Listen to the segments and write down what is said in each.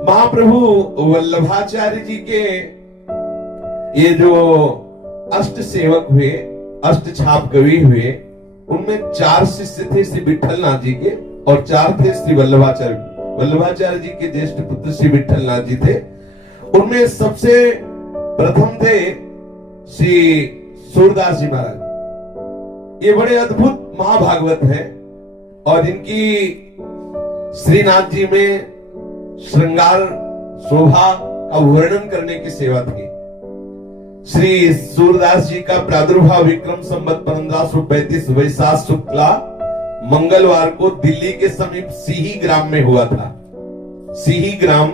महाप्रभु वल्लभाचार्य जी के ये जो अष्ट सेवक हुए, अष्ट छाप कवि हुए, उनमें 4 शिष्य थे श्री विठलनाथ जी के और 4 थे श्री वल्लभाचार्य। वल्लभाचार्य जी के ज्येष्ठ पुत्र श्री विठलनाथ जी थे। उनमें सबसे प्रथम थे श्री सूरदास जी महाराज। ये बड़े अद्भुत महाभागवत है और इनकी श्रीनाथ जी में श्रृंगार शोभा का वर्णन करने की सेवा थी। श्री सूरदास जी का प्रादुर्भाव विक्रम संवत 1535 वैशाख शुक्ला मंगलवार को दिल्ली के समीप सिही ग्राम में हुआ था। सिही ग्राम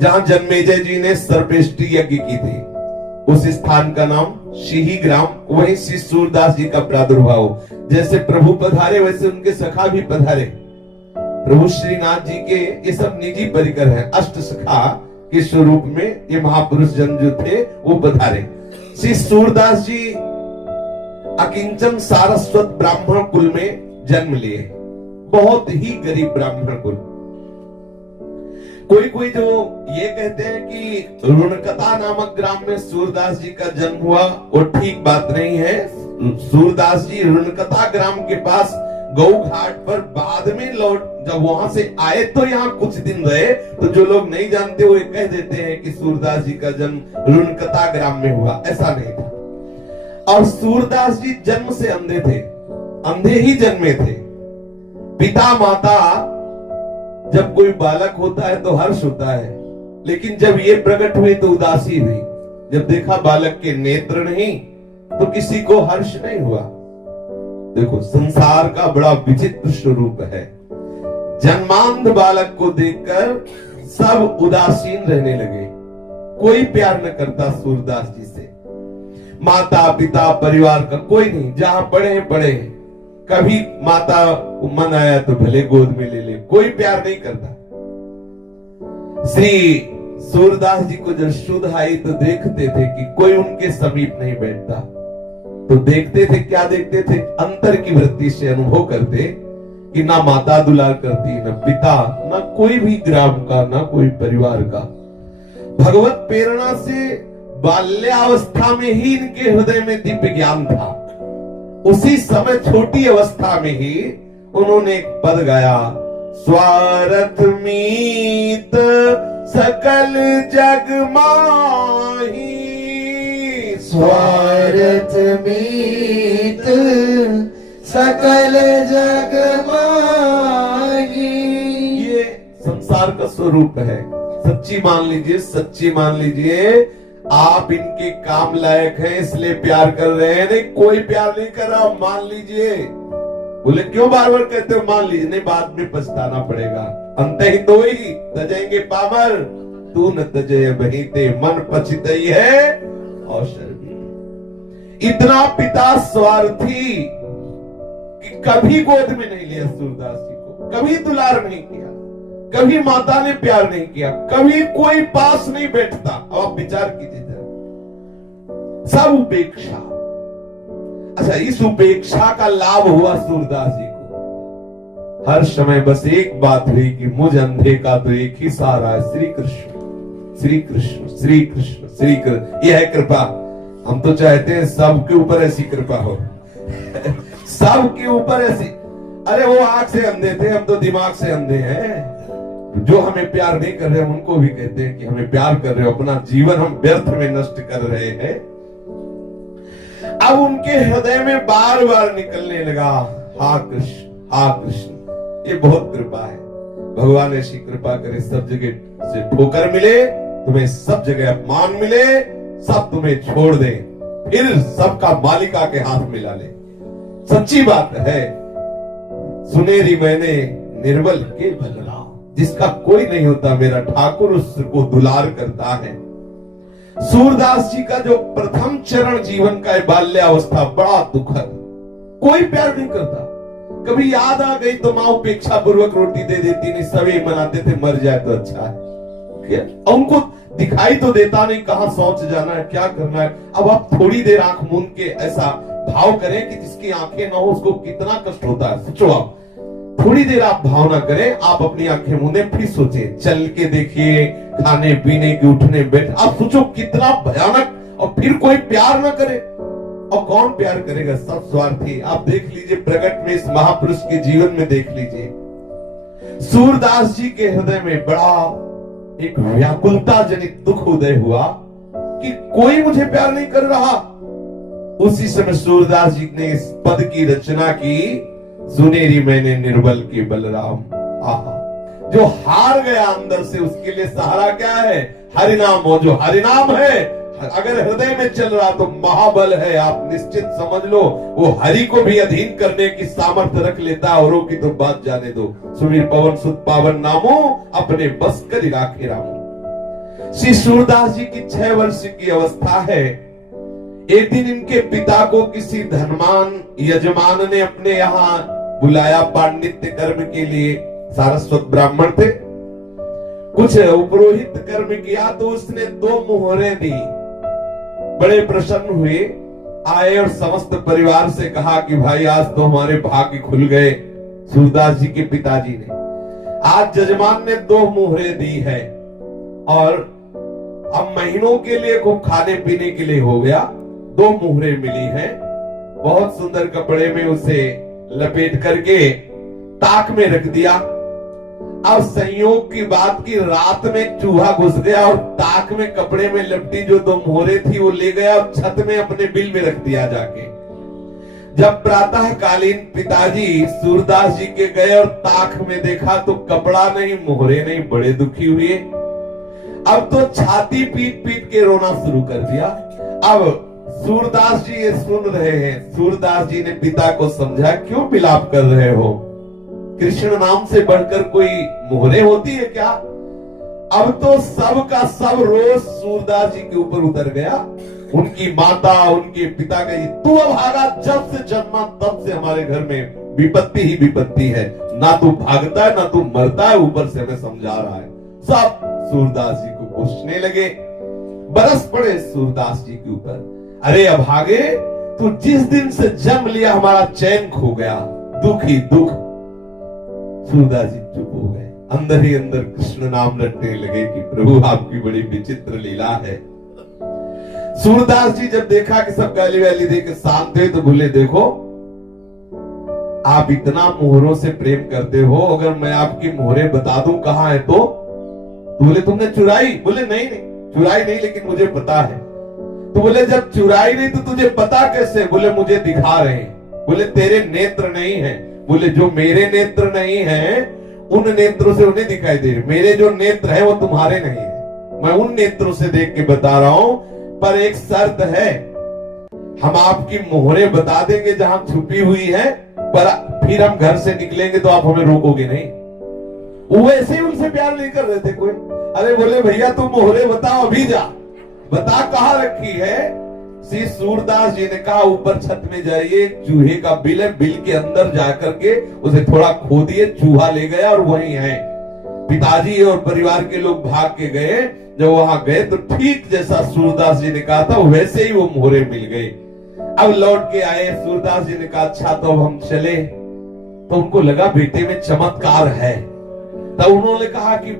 जहां जन्मेजय जी ने सर्पेष्टि यज्ञ की थी, उस स्थान का नाम सिही ग्राम। वहीं श्री सूरदास जी का प्रादुर्भाव। जैसे प्रभु पधारे वैसे उनके सखा भी पधारे। प्रभु श्रीनाथ जी के ये सब निजी परिकर हैं। अष्ट सखा के स्वरूप में ये महापुरुष जन जो थे वो पधारे। श्री सूरदास जी अकिंचन सारस्वत ब्राह्मण कुल में जन्म लिए, बहुत ही गरीब ब्राह्मण कुल। कोई जो ये कहते हैं कि रुणकता नामक ग्राम में सूरदास जी का जन्म हुआ, वो ठीक बात नहीं है। सूरदास जी रुणकता ग्राम के पास गौ घाट पर बाद में लौट, जब वहां से आए तो यहाँ कुछ दिन रहे, तो जो लोग नहीं जानते वो कह देते हैं कि सूरदास जी का जन्म रुणकता ग्राम में हुआ। ऐसा नहीं था। और सूरदास जी जन्म से अंधे थे, अंधे ही जन्मे थे। पिता माता, जब कोई बालक होता है तो हर्ष होता है, लेकिन जब ये प्रकट हुई तो उदासी हुई। जब देखा बालक के नेत्र नहीं तो किसी को हर्ष नहीं हुआ। देखो, संसार का बड़ा विचित्र स्वरूप है। जन्मांध बालक को देखकर सब उदासीन रहने लगे, कोई प्यार न करता सूरदास जी से। माता पिता परिवार का कोई नहीं, जहां पढ़े पढ़े। कभी माता को मन आया तो भले गोद में ले ले, कोई प्यार नहीं करता। श्री सूरदास जी को जब शुद्ध आई तो देखते थे कि कोई उनके समीप नहीं बैठता। तो देखते थे, क्या देखते थे? अंतर की वृत्ति से अनुभव करते कि ना माता दुलार करती, ना पिता, ना कोई भी ग्राम का, ना कोई परिवार का। भगवत प्रेरणा से बाल्यावस्था में ही इनके हृदय में दिव्य ज्ञान था। उसी समय छोटी अवस्था में ही उन्होंने एक पद गाया, स्वार्थ मीत सकल जग माही, स्वार्थ मीत सकल जग माही। ये संसार का स्वरूप है। सच्ची मान लीजिए, सच्ची मान लीजिए। आप इनके काम लायक हैं इसलिए प्यार कर रहे हैं, नहीं कोई प्यार नहीं कर रहा। मान लीजिए। बोले क्यों बार बार कहते हो मान लीजिए? नहीं, बाद में पछताना पड़ेगा। अंत ही तो ही तजेंगे पामर, तू न तजय बहीते मन पछतई है अवसर। इतना पिता स्वार्थी कि कभी गोद में नहीं लिया सूरदास जी को, कभी दुलार नहीं किया, कभी माता ने प्यार नहीं किया, कभी कोई पास नहीं बैठता। अब आप विचार कीजिए जरा, सब उपेक्षा। अच्छा, इस उपेक्षा का लाभ हुआ सूरदास जी को। हर समय बस एक बात हुई कि मुझ अंधे का तो एक ही सहारा है, श्री कृष्ण, श्री कृष्ण, श्री कृष्ण, श्री कृष्ण। यह है कृपा। हम तो चाहते हैं सबके ऊपर ऐसी कृपा हो सबके ऊपर ऐसी। अरे वो आंख से अंधे थे, हम तो दिमाग से अंधे हैं। जो हमें प्यार नहीं कर रहे हैं उनको भी कहते हैं कि हमें प्यार कर रहे हो, अपना जीवन हम व्यर्थ में नष्ट कर रहे हैं। अब उनके हृदय में बार बार निकलने लगा, हा कृष्ण, हा कृष्ण। ये बहुत कृपा है। भगवान ऐसी कृपा करे, सब जगह से ठोकर मिले, तुम्हें सब जगह अपमान मिले, सब तुम्हें छोड़ दे, फिर सबका मालिका के हाथ मिला ले। सच्ची बात है। सुनेरी मैंने निर्बल के भगला, जिसका कोई नहीं होता मेरा ठाकुर उसको दुलार करता है। सूरदास जी का जो प्रथम चरण जीवन का बाल्यावस्था बड़ा दुखद, कोई प्यार नहीं करता। कभी याद आ गई तो माँ उपेक्षा पूर्वक रोटी दे देती, नहीं सभी मनाते थे मर जाए तो अच्छा है। उनको दिखाई तो देता नहीं कहां शौच जाना है, क्या करना है। अब आप थोड़ी देर आंख मूंद के ऐसा भाव करें कि जिसकी आंखें ना हो उसको कितना कष्ट होता है। सोचो आप, थोड़ी देर आप भावना करें, आप अपनी आंखें मूंदे, फिर सोचें, चल के देखिए, खाने पीने की, उठने बैठ, आप सोचो कितना भयानक, और फिर कोई प्यार ना करे, और कौन प्यार करेगा, सब स्वार्थी। आप देख लीजिए, प्रकट में इस महापुरुष के जीवन में देख लीजिए, सूरदास जी के हृदय में बड़ा एक व्याकुलता जनित दुख उदय हुआ कि कोई मुझे प्यार नहीं कर रहा। उसी समय सूरदास जी ने इस पद की रचना की, सुनेरी मैंने निर्बल के बलराम। आहा, जो हार गया अंदर से, उसके लिए सहारा क्या है? हरिनाम हो। जो हरिनाम है, अगर हृदय में चल रहा तो महाबल है। आप निश्चित समझ लो, वो हरि को भी अधीन करने की सामर्थ्य रख लेता है, औरों की तो बात जाने दो। सुमीर पवन सुत पावन नामो, अपने बस कर राखे रामो। श्री सूरदास जी की 6 वर्ष की अवस्था है। एक दिन इनके पिता को किसी धनवान यजमान ने अपने यहाँ बुलाया पांडित्य कर्म के लिए। सारस्वत ब्राह्मण थे, कुछ उपरोहित कर्म किया, तो उसने 2 मोहरें दी। बड़े प्रसन्न हुए, आए और समस्त परिवार से कहा कि भाई आज तो हमारे भाग्य खुल गए। सूरदास जी के पिताजी ने आज जजमान ने 2 मोहरें दी है, और अब महीनों के लिए खूब खाने पीने के लिए हो गया। 2 मोहरें मिली हैं, बहुत सुंदर कपड़े में उसे लपेट करके ताक में रख दिया। अब संयोग की बात की रात में चूहा घुस गया और ताक में कपड़े में लपटी जो 2 मोहरें थी वो ले गया और छत में अपने बिल में रख दिया जाके। जब प्रातः कालीन पिताजी सूरदास जी के गए और ताक में देखा तो कपड़ा नहीं, मोहरे नहीं, बड़े दुखी हुए। अब तो छाती पीट पीट के रोना शुरू कर दिया। अब सूरदास जी ये सुन रहे हैं। सूरदास जी ने पिता को समझा, क्यों विलाप कर रहे हो? कृष्ण नाम से बढ़कर कोई मोहरे होती है क्या? अब तो सब का सब रोज सूरदास जी के ऊपर उतर गया। उनकी माता, उनके पिता कही, तू अभागा, जब से जन्मा तब से हमारे घर में विपत्ति ही विपत्ति है। ना तू भागता है ना तू मरता है, ऊपर से हमें समझा रहा है। सब सूरदास जी को कोसने लगे, बरस पड़े सूरदास जी के ऊपर। अरे अभागे, तू जिस दिन से जन्म लिया हमारा चैन खो गया, दुख ही दुख। सूरदास जी चुप हो गए, अंदर ही अंदर कृष्ण नाम रटने लगे कि प्रभु आपकी बड़ी विचित्र लीला है। सूरदास जी जब देखा कि सब गाली वाली दे के शांत थे, तो बोले, देखो आप इतना मोहरों से प्रेम करते हो, अगर मैं आपकी मोहरें बता दूं कहां है तो बोले तुमने चुराई? बोले नहीं नहीं, चुराई नहीं, लेकिन मुझे पता है। तो बोले जब चुराई नहीं तो तुझे पता कैसे? बोले मुझे दिखा रहे हैं। बोले तेरे नेत्र नहीं है? बोले जो मेरे नेत्र नहीं है उन नेत्रों से उन्हें दिखाई दे रहे, मेरे जो नेत्र है वो तुम्हारे नहीं है। मैं उन नेत्रों से देख के बता रहा हूं, पर एक शर्त है, हम आपकी मोहरें बता देंगे जहां छुपी हुई है, पर फिर हम घर से निकलेंगे तो आप हमें रोकोगे नहीं। वो ऐसे ही उनसे प्यार नहीं कर रहे थे कोई। अरे बोले भैया तुम मोहरे बताओ, अभी जा, बता कहां रखी है। श्री सूरदास जी ने कहा ऊपर छत में जाइए, चूहे का बिल है, बिल के अंदर जाकर के उसे थोड़ा खोदिए। चूहा ले गया और वही है। पिताजी और परिवार के लोग भाग के गए। जब वहां गए तो ठीक जैसा सूरदास जी ने कहा था वैसे ही वो मोहरे मिल गए। अब लौट के आए, सूरदास जी ने कहा अच्छा तो अब हम चले। तो उनको लगा बेटे में चमत्कार है। तब उन्होंने कहा कि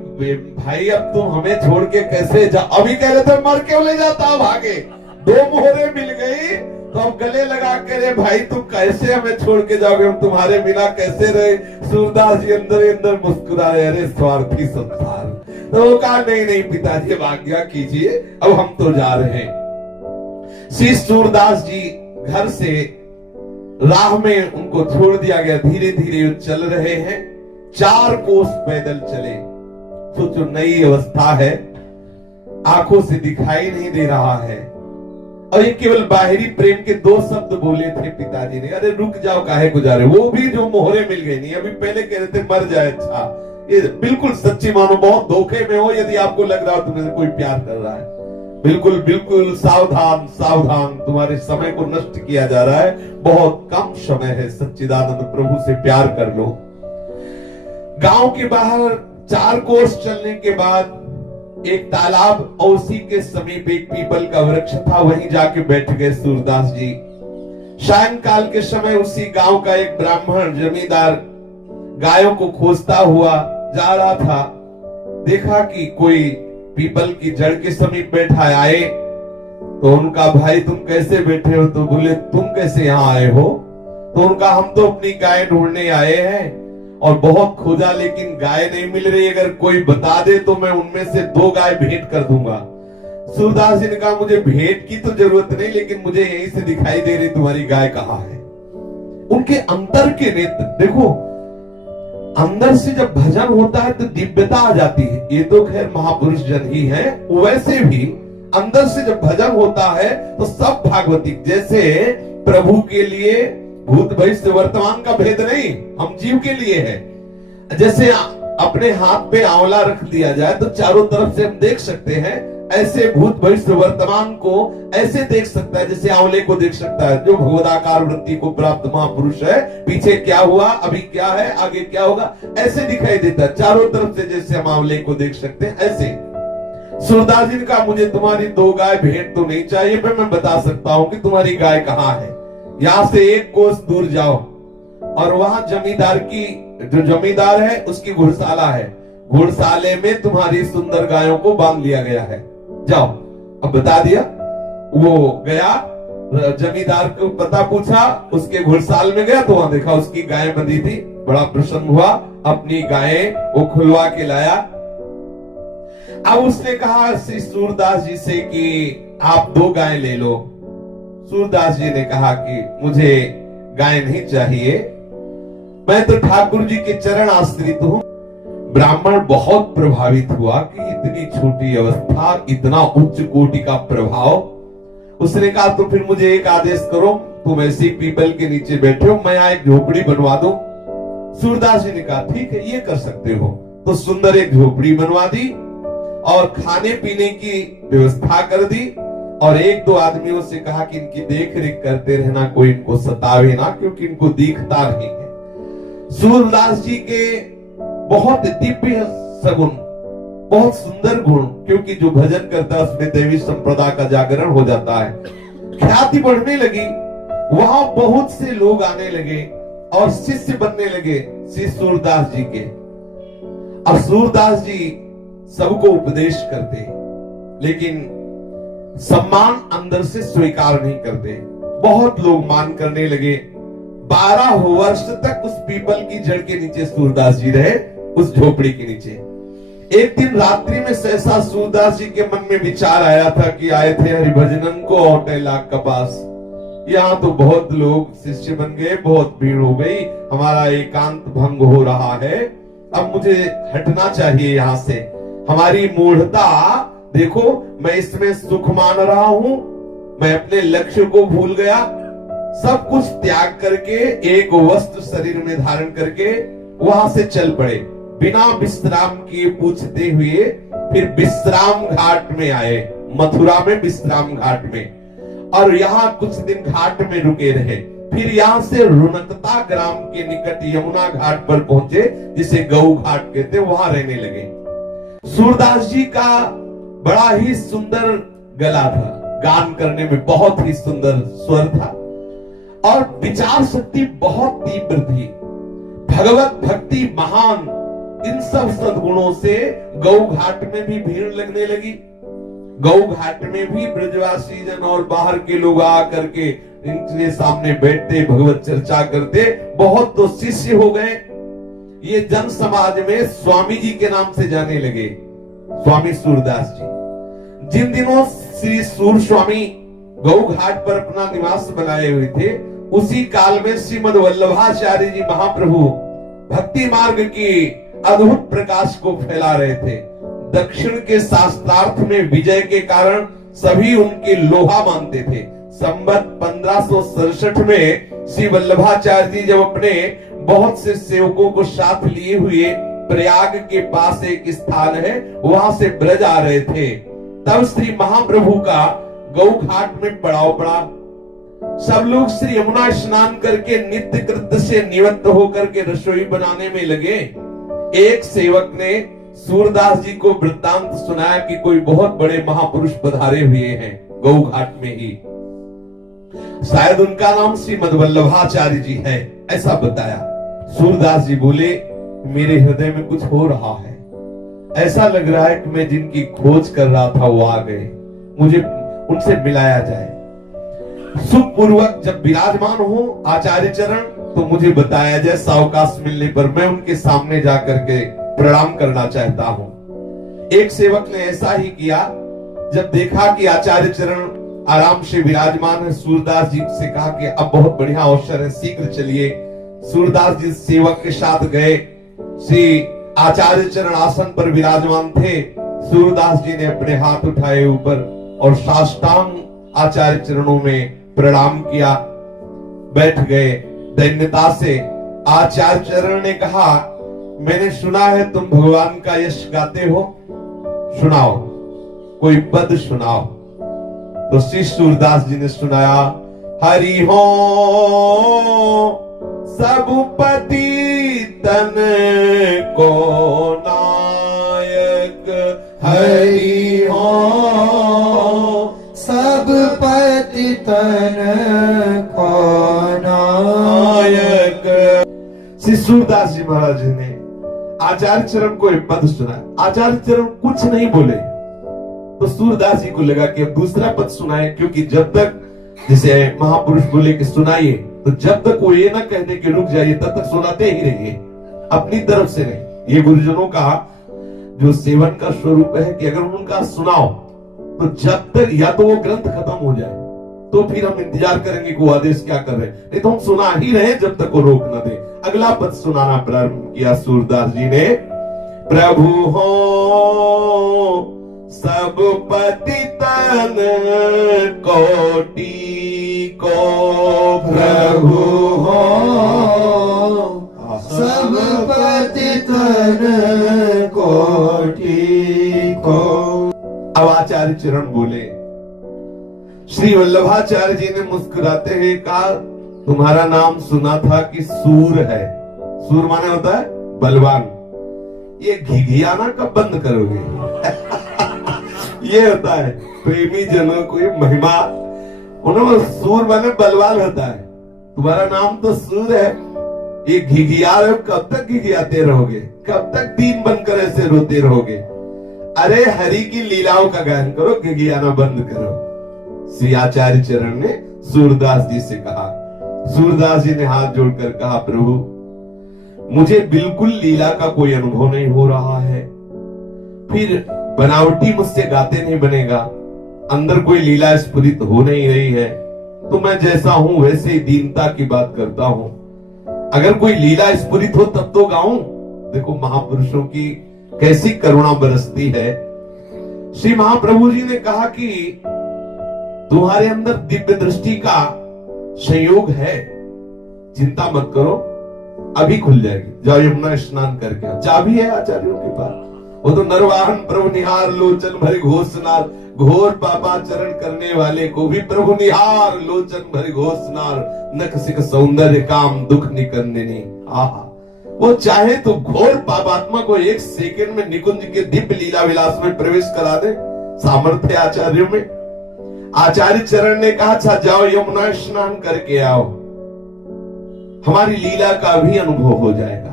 भाई अब तुम हमें छोड़ के कैसे जा? अभी कह रहे थे मर क्यों ले जाता, भागे। 2 मोहरे मिल गई तो अब गले लगा के, रे भाई तुम कैसे हमें छोड़ के जाओगे, हम तुम्हारे बिना कैसे रहे? सूरदास जी अंदर ही अंदर मुस्कुराए, अरे स्वार्थी संसार। तो वो कहा नहीं नहीं पिताजी आज्ञा कीजिए, अब हम तो जा रहे हैं। श्री सूरदास जी घर से राह में उनको छोड़ दिया गया। धीरे धीरे चल रहे हैं, 4 कोस पैदल चले। सोचो नई अवस्था है, आंखों से दिखाई नहीं दे रहा है, और ये केवल बाहरी प्रेम के 2 शब्द बोले थे पिताजी ने, अरे रुक जाओ काहे को जा रहे? वो भी जो मोहरे मिल गई नहीं, अभी पहले कह रहे थे मर जाए। अच्छा ये बिल्कुल सच्ची मानो, बहुत धोखे में हो यदि आपको लग रहा हो तुम्हें कोई प्यार कर रहा है। बिल्कुल बिल्कुल सावधान सावधान, तुम्हारे समय को नष्ट किया जा रहा है। बहुत कम समय है, सच्चिदानंद प्रभु से प्यार कर लो। गांव के बाहर 4 कोस चलने के बाद एक तालाब और उसी के समीप एक पीपल का वृक्ष था, वहीं जाके बैठ गए सूरदास जी। सायंकाल के समय उसी गांव का एक ब्राह्मण जमींदार गायों को खोजता हुआ जा रहा था, देखा कि कोई पीपल की जड़ के समीप बैठा है। आए तो उनका, भाई तुम कैसे बैठे हो? तो बोले तुम कैसे यहाँ आए हो? तो उनका, हम तो अपनी गाय ढूंढने आए हैं और बहुत खोजा लेकिन गाय नहीं मिल रही, अगर कोई बता दे तो मैं उनमें से 2 गाय भेंट कर दूंगा। सूरदास जी ने कहा मुझे भेंट की तो जरूरत नहीं, लेकिन मुझे यहीं से दिखाई दे रही तुम्हारी गाय कहाँ है। उनके अंतर के नेत्र देखो, अंदर से जब भजन होता है तो दिव्यता आ जाती है। ये तो खैर महापुरुष जन ही है, वैसे भी अंदर से जब भजन होता है तो सब भागवतिक, जैसे प्रभु के लिए भूत भविष्य वर्तमान का भेद नहीं, हम जीव के लिए है। जैसे अपने हाथ पे आंवला रख दिया जाए तो चारों तरफ से हम देख सकते हैं, ऐसे भूत भविष्य वर्तमान को ऐसे देख सकता है जैसे आंवले को देख सकता है। जो भगवदाकार वृत्ति को प्राप्त महापुरुष है, पीछे क्या हुआ, अभी क्या है, आगे क्या होगा, ऐसे दिखाई देता है चारों तरफ से, जैसे हम आंवले को देख सकते हैं ऐसे। सूरदास जी का, मुझे तुम्हारी 2 गाय भेंट तो नहीं चाहिए, पर मैं बता सकता हूं कि तुम्हारी गाय कहाँ है। यहां से 1 कोस दूर जाओ और वहां जमींदार की, जो जमींदार है उसकी घुड़शाला है, घुड़शाले में तुम्हारी सुंदर गायों को बांध लिया गया है, जाओ। अब बता दिया, वो गया, जमींदार को पता पूछा, उसके घुड़साल में गया तो वहां देखा उसकी गाय बंधी थी, बड़ा प्रसन्न हुआ, अपनी गायें वो खुलवा के लाया। अब उसने कहा श्री सूरदास जी से कि आप 2 गाय ले लो। सूरदास जी ने कहा कि मुझे गाय नहीं चाहिए, मैं तो ठाकुर जी के चरण आश्रित हूं। ब्राह्मण बहुत प्रभावित हुआ कि इतनी छोटी अवस्था, इतना उच्च कोटि का प्रभाव। उसने कहा तो फिर मुझे एक आदेश करो, तुम ऐसी पीपल के नीचे बैठे हो, मैं यहाँ एक झोपड़ी बनवा दूं। सूरदास जी ने कहा ठीक है, ये कर सकते हो। तो सुंदर एक झोपड़ी बनवा दी और खाने पीने की व्यवस्था कर दी, और 1-2 आदमियों से कहा कि इनकी देख रेख करते रहना, कोई इनको सतावे ना, क्योंकि इनको दिखता नहीं है। सूरदास जी के बहुत दिव्य सगुण, बहुत सुंदर गुण, क्योंकि जो भजन करता है उसमें देवी संप्रदा का जागरण हो जाता है। ख्याति बढ़ने लगी, वहां बहुत से लोग आने लगे और शिष्य बनने लगे श्री सूरदास जी के। अब सूरदास जी सबको उपदेश करते, लेकिन सम्मान अंदर से स्वीकार नहीं करते। बहुत लोग मान करने लगे। 12 वर्ष तक उस पीपल की जड़ के नीचे सूरदास जी रहे, उस झोपड़ी के नीचे। एक दिन रात्रि में सहसा सूरदास जी के मन में विचार आया था कि आए थे हरिभजनन को औटे लाख का पास, यहाँ तो बहुत लोग शिष्य बन गए, बहुत भीड़ हो गई, हमारा एकांत भंग हो रहा है, अब मुझे हटना चाहिए यहाँ से। हमारी मूढ़ता देखो, मैं इसमें सुख मान रहा हूं, मैं अपने लक्ष्य को भूल गया, सब कुछ त्याग करके एक वस्त्र शरीर में धारण करके वहां से चल पड़े। बिना विश्राम किए पूछते हुए फिर विश्राम घाट में आए, मथुरा में विश्राम घाट में, और यहाँ कुछ दिन घाट में रुके रहे। फिर यहाँ से रुनकता ग्राम के निकट यमुना घाट पर पहुंचे, जिसे गौ घाट कहते, वहां रहने लगे। सूरदास जी का बड़ा ही सुंदर गला था, गान करने में बहुत ही सुंदर स्वर था, और विचार शक्ति बहुत तीव्र थी, भगवत भक्ति महान। इन सब सद्गुणों से गौ घाट में भी भीड़ लगने लगी। गौ घाट में भी ब्रजवासी जन और बाहर के लोग आ करके इनके सामने बैठते, भगवत चर्चा करते। बहुत तो शिष्य हो गए। ये जन समाज में स्वामी जी के नाम से जाने लगे, स्वामी सूरदास जी। जिन दिनों श्री सूर स्वामी गौ घाट पर अपना निवास बनाए हुए थे, उसी काल में श्रीमद वल्लभाचार्य जी महाप्रभु भक्ति मार्ग की अद्भुत प्रकाश को फैला रहे थे। दक्षिण के शास्त्रार्थ में विजय के कारण सभी उनके लोहा मानते थे। संवत 1567 में श्री वल्लभाचार्य जी जब अपने बहुत से सेवकों को साथ लिए हुए प्रयाग के पास एक स्थान है, वहां से ब्रज आ रहे थे, तब श्री महाप्रभु का गौ घाट में पड़ाव पड़ा। सब लोग श्री यमुना स्नान करके नित्य कृत्य से निवृत्त होकर के रसोई बनाने में लगे। एक सेवक ने सूरदास जी को वृत्तांत सुनाया कि कोई बहुत बड़े महापुरुष पधारे हुए हैं गौ घाट में ही, शायद उनका नाम श्रीमद वल्लभाचार्य जी है, ऐसा बताया। सूरदास जी बोले, मेरे हृदय में कुछ हो रहा है, ऐसा लग रहा है कि मैं जिनकी खोज कर रहा था वो आ गए, मुझे उनसे मिलाया जाए। सुखपूर्वक जब विराजमान हो आचार्य चरण तो मुझे बताया जाए, सावकाश मिलने पर मैं उनके सामने जाकर के प्रणाम करना चाहता हूं। एक सेवक ने ऐसा ही किया। जब देखा कि आचार्य चरण आराम से विराजमान है, सूरदास जी से कहा कि अब बहुत बढ़िया अवसर है, शीघ्र चलिए। सूरदास जी सेवक के साथ गए। श्री आचार्य चरण आसन पर विराजमान थे। सूरदास जी ने अपने हाथ उठाए ऊपर और साष्टांग आचार्य चरणों में प्रणाम किया, बैठ गए दैन्यता से। आचार्य चरण ने कहा, मैंने सुना है तुम भगवान का यश गाते हो, सुनाओ, कोई पद सुनाओ। तो श्री सूरदास जी ने सुनाया, हरि हो सब पतितन को नायक, हरि हो सब पतितन को नायक। श्री सूरदास जी महाराज जी ने आचार्य चरण को एक पद सुनाया। आचार्य चरण कुछ नहीं बोले तो सूरदास जी को लगा कि अब दूसरा पद सुनाए, क्योंकि जब तक जैसे महापुरुष बोले कि सुनाइए, तो जब तक वो ये ना कहने कि रुक जाइए तब तक सुनाते ही रहिए, अपनी तरफ से नहीं। ये गुरुजनों का जो सेवन का स्वरूप है कि अगर उनका सुनाओ तो जब तक या तो वो ग्रंथ खत्म हो जाए तो फिर हम इंतजार करेंगे कि वो आदेश क्या कर रहे हैं, नहीं तो हम सुना ही रहे जब तक वो रोक न दे। अगला पद सुनाना प्रारंभ किया सूरदास जी ने, प्रभु हो सब पतितन कोटि को, प्रभु हो सब पतितन कोटि को। अब आचार्य चरण बोले, श्री वल्लभाचार्य जी ने मुस्कुराते हुए कहा, तुम्हारा नाम सुना था कि सूर है। सूर माने होता है बलवान। ये घिघियाना कब बंद करोगे? ये होता है प्रेमी जनों को ये महिमा। उन्होंने सूर माने बलवान होता है। तुम्हारा नाम तो सूर है, ये घिघिया रहे हो, कब तक घिघियाते रहोगे? कब तक दीन बनकर ऐसे रोते रहोगे? अरे हरि की लीलाओं का गायन करो, घिघियाना बंद करो। श्री आचार्य चरण ने सूरदास जी से कहा। सूरदास जी ने हाथ जोड़कर कहा, प्रभु मुझे बिल्कुल लीला का कोई अनुभव नहीं हो रहा है, फिर बनावटी मुझसे गाते नहीं बनेगा, अंदर कोई लीला स्फुरित हो नहीं रही है, तो मैं जैसा हूं वैसे ही दीनता की बात करता हूं। अगर कोई लीला स्फुरित हो तब तो गाऊं। देखो महापुरुषों की कैसी करुणा बरसती है। श्री महाप्रभु जी ने कहा कि तुम्हारे अंदर दिव्य दृष्टि का संयोग है, चिंता मत करो, अभी खुल जाएगी। जाओ यमुना स्नान करके आओ। चाबी है आचार्यों के पास। वो तो नरवाहन प्रभु निहार लोचन भरे घोषनार, घोर पापाचरण करने वाले को भी प्रभु निहार लोचन भरे घोषनार, नख सिख सौंदर्य काम दुख निकंदिनी। आहा, वो चाहे तो घोर पापात्मा को एक सेकंड में निकुंज के दिव्य लीला विलास में प्रवेश करा दे, सामर्थ्य आचार्यों में। आचार्य चरण ने कहा, अच्छा जाओ यमुना स्नान करके आओ, हमारी लीला का भी अनुभव हो जाएगा।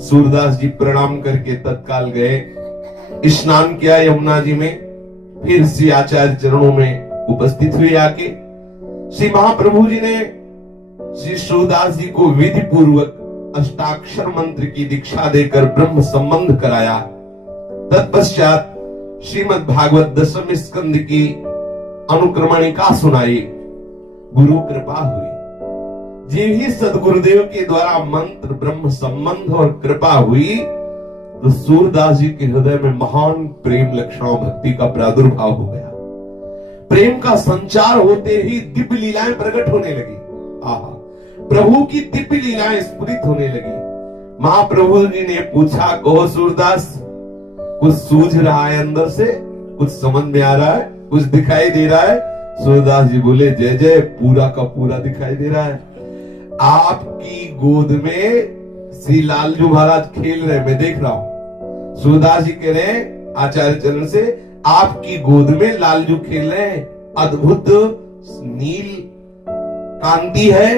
सूरदास जी प्रणाम करके तत्काल गए, स्नान किया यमुना जी में, फिर श्री आचार्य चरणों में उपस्थित हुए। आके श्री महाप्रभु जी ने श्री सूरदास जी को विधि पूर्वक अष्टाक्षर मंत्र की दीक्षा देकर ब्रह्म संबंध कराया। तत्पश्चात श्रीमद् भागवत दशम स्कंद की अनुक्रमणिका सुनाई। गुरु कृपा हुई। जी ही सदगुरुदेव के द्वारा मंत्र ब्रह्म संबंध और कृपा हुई तो सूरदास जी के हृदय में महान प्रेम लक्षणों भक्ति का प्रादुर्भाव हो गया। प्रेम का संचार होते ही दिव्य लीलाएं प्रकट होने लगी। आहा, प्रभु की दिव्य लीलाएं स्फुरित होने लगी। महाप्रभु जी ने पूछा, कहो सूरदास, कुछ सूझ रहा है अंदर से, कुछ समझ में आ रहा है, कुछ दिखाई दे रहा है? सूरदास जी बोले, जय जय, पूरा का पूरा दिखाई दे रहा है। आपकी गोद में श्री लालजू महाराज खेल रहे, मैं देख रहा हूं। सूरदास जी कह रहे हैं आचार्य चरण से, आपकी गोद में लालजू खेल रहे हैं, अद्भुत नील कांति है,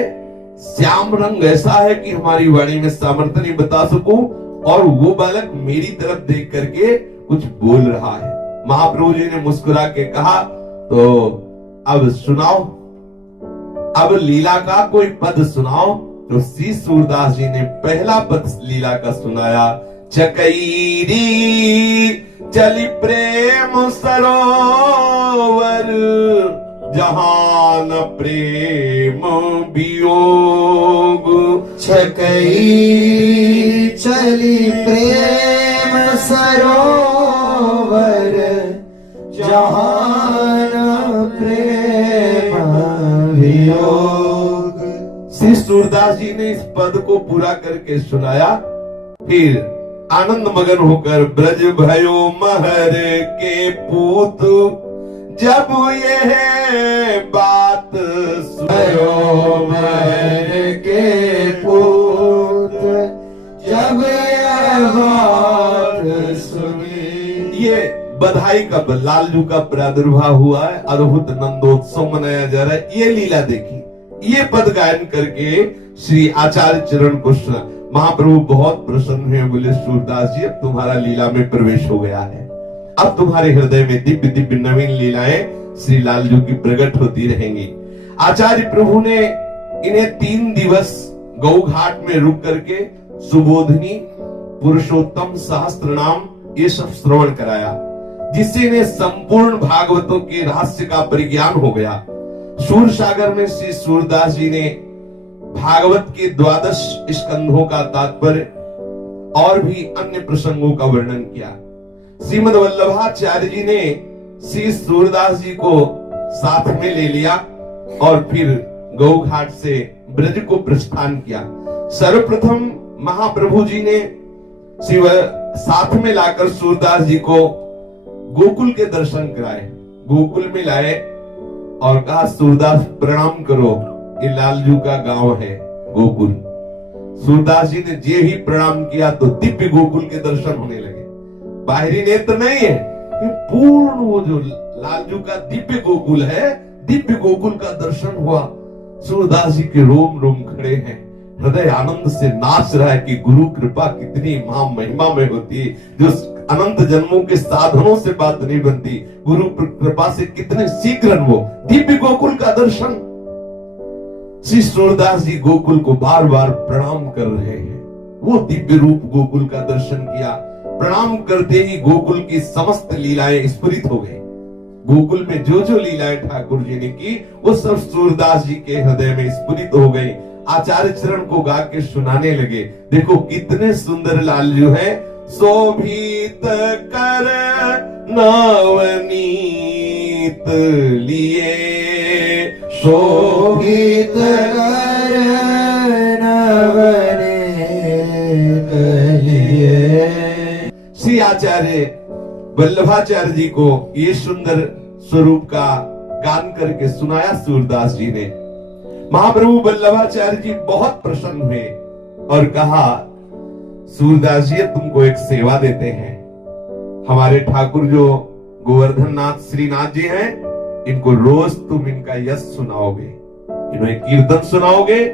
श्याम रंग ऐसा है कि हमारी वाणी में सामर्थ्य नहीं बता सकूं, और वो बालक मेरी तरफ देख करके कुछ बोल रहा है। महाप्रभु जी ने मुस्कुरा के कहा, तो अब सुनाओ, अब लीला का कोई पद सुनाओ। तो श्री सूरदास जी ने पहला पद लीला का सुनाया। चकैरी चली प्रेम सरोवर, जहां न प्रेम वियोग। छकई चली प्रेम सरोवर, जहान प्रेम वियोग। श्री सूरदास जी ने इस पद को पूरा करके सुनाया। फिर आनंद मगन होकर ब्रज भयो महर के पूत, जब यह बात भयो महर के पूत, जब यह बात सुनी। ये बधाई का लालजू का प्रादुर्भाव हुआ है, अद्भुत नंदोत्सव मनाया जा रहा है। ये लीला देखी, ये पद गायन करके श्री आचार्य चरण को सुना। महाप्रभु बहुत प्रसन्न हुए, बोले सूरदास जी अब तुम्हारा लीला में प्रवेश हो गया है, अब तुम्हारे हृदय में दिव्य दिव्य नवीन लीलाएं श्री लालजू की प्रकट होती रहेंगी। आचार्य प्रभु ने इन्हें 3 दिवस गौ घाट में रुक करके सुबोधनी, पुरुषोत्तम सहस्त्र नाम ये सब श्रवण कराया, जिससे इन्हें संपूर्ण भागवतों के रहस्य का परिज्ञान हो गया। सूर सागर में श्री सूरदास जी ने भागवत के 12 स्कंधों का तात्पर्य और भी अन्य प्रसंगों का वर्णन किया। श्रीमद वल्लभाचार्य जी ने श्री सूरदास जी को साथ में ले लिया और फिर गौ घाट से ब्रज को प्रस्थान किया। सर्वप्रथम महाप्रभु जी ने शिव साथ में लाकर सूरदास जी को गोकुल के दर्शन कराए, गोकुल में लाए और कहा सूरदास प्रणाम करो, ये लालजू का गांव है गोकुल। सूरदास जी ने जे ही प्रणाम किया तो दिव्य गोकुल के दर्शन होने लगे। बाहरी नेत्र नहीं है, ये पूर्ण वो जो लालजू का दिव्य गोकुल है, दिव्य गोकुल का दर्शन हुआ। सूरदास जी के रोम रोम खड़े हैं, हृदय आनंद से नाच रहा है कि गुरु कृपा कितनी महा महिमा में होती है, जो अनंत जन्मों के साधनों से बात नहीं बनती, गुरु कृपा से कितने शीघ्र वो दिव्य गोकुल का दर्शन। श्री सूरदास जी गोकुल को बार बार प्रणाम कर रहे हैं, वो दिव्य रूप गोकुल का दर्शन किया। प्रणाम करते ही गोकुल की समस्त लीलाएं स्फुरित हो गई। गोकुल में जो जो लीलाएं ठाकुर जी ने की वो सब सूरदास जी के हृदय में स्फुरित हो गई। आचार्य चरण को गा के सुनाने लगे, देखो कितने सुंदर लालजू है। शोभित कर नवनीत लिए, शोभित कर नवनीत लिए। श्री आचार्य वल्लभाचार्य जी को ये सुंदर स्वरूप का गान करके सुनाया सूरदास जी ने। महाप्रभु वल्लभाचार्य जी बहुत प्रसन्न हुए और कहा सूरदास जी तुमको एक सेवा देते हैं। हमारे ठाकुर जो गोवर्धन नाथ श्रीनाथ जी हैं, इनको रोज तुम इनका यश सुनाओगे, इन्हें कीर्तन सुनाओगे